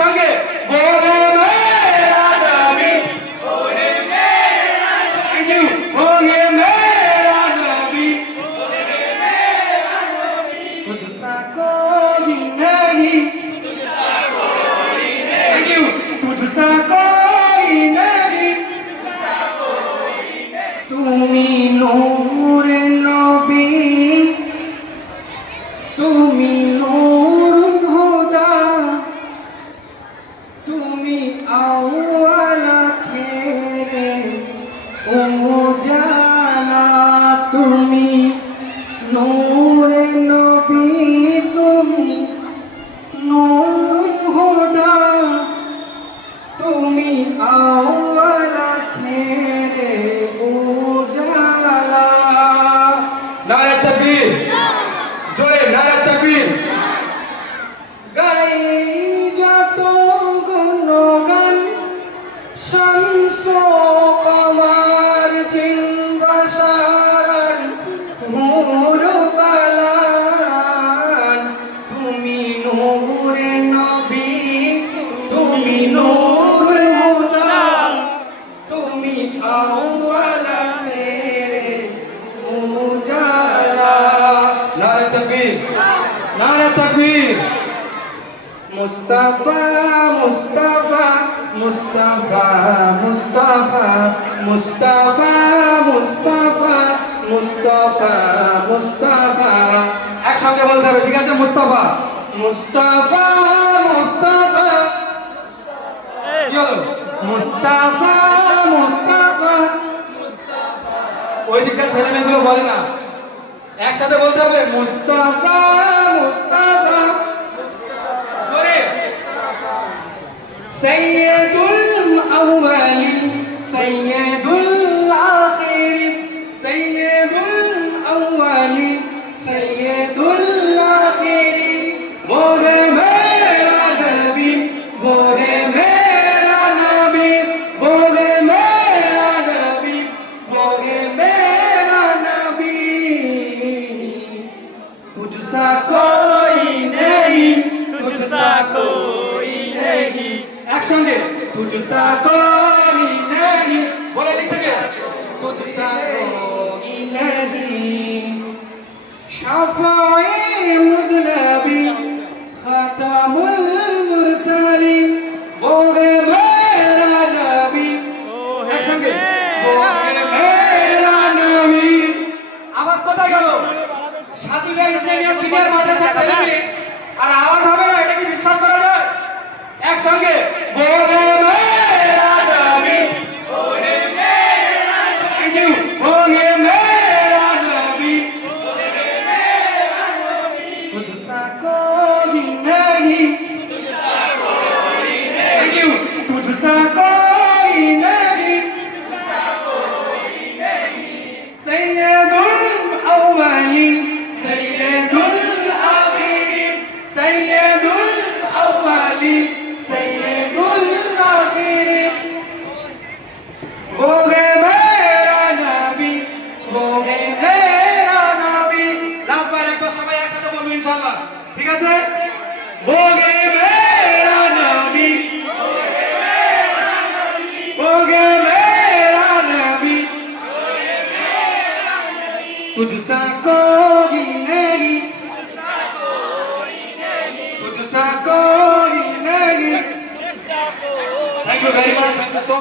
একসঙ্গে বলে মেরা নবী, বলে মেরা নবী, বলে মেরা নবী, বলে মেরা নবী, তুঝসা কোই नहीं, तुझसा कोई नहीं, तुझसा कोई नहीं, तुझसा कोई नहीं, তুমি নূর নবী, তুমি নূর হুদা, তুমি আওয়ালা খেরে উজালা, তুমি নূর নবী, তুমি নূর হুদা, তুমি আওয়ালা খেরে উজালা। নারে তাকবীর, জোরে নারে তাকবীর। গাই যত গুণগান শামস কমার জিন্দাশারান নূর বালান, তুমি নূর নবী, তুমি নূর হুদা, তুমি আওয়ালা খেরে উজালা। নারে তাকবীর, নারে তাকবীর। মুস্তাফা মুস্তাফা মুস্তাফা মুস্তাফা মুস্তাফা মুস্তাফা মুস্তাফা মুস্তাফা, একসঙ্গে বলতে হবে, ঠিক আছে? মুস্তাফা মুস্তাফা মুস্তাফা, কি হলো? মুস্তাফা মুস্তাফা। ওই দিককার ছেলে মেয়েগুলো বলে না, একসাথে বলতে হবে মুস্তাফা মুস্তাফা। সৈয়দুল আউয়ালিন সৈয়দুল আখিরিন, সৈয়দুল আউয়ালিন সৈয়দুল আখিরিন, বলে মেরা নবী, বলে মেরা নবী, বলে মেরা নবী, বলে মেরা নবী, তুঝসা কোই নেই, তুঝসা কোই নেই, একসঙ্গে তুঝসা কোই নেই, বলে দিক থেকে তুঝসা কোই নেই। শাফায়ে মুজনবী খাতামুল মুরসালিন, বলে মেরা নবী, একসঙ্গে বলে মেরা নবী। আওয়াজ কোথায় গেল? সাথীরা ইসলামিয়া সিনিয়র মাদ্রাসার ছেলে মেয়ে, আর আওয়াজ হবে না, এটা কি বিশ্বাস করা যায়? একসঙ্গে বলে মেরা নবী, বলে মেরা নবী, বলে মেরা নবী, বলে মেরা নবী, তুঝসা কোই नहीं, तुझसा कोई नहीं, तुझसा कोई नहीं, तुझसा कोई नहीं, सैयदुल अव्वलिन सैयदुल आखिरीन, सैयदुल अव्वलिन सैयदुल आखिरीन, बोले मेरा नबी, बोले मेरा नबी। লাভবার একবার সবাই একসাথে বলবো ইনশাআল্লাহ, ঠিক আছে? बोले मेरा नबी, बोले मेरा नबी, बोले मेरा नबी, बोले मेरा नबी, तुझसा कोई नहीं, तुझसा कोई नहीं, तुझसा कोई नहीं। Thank you very much.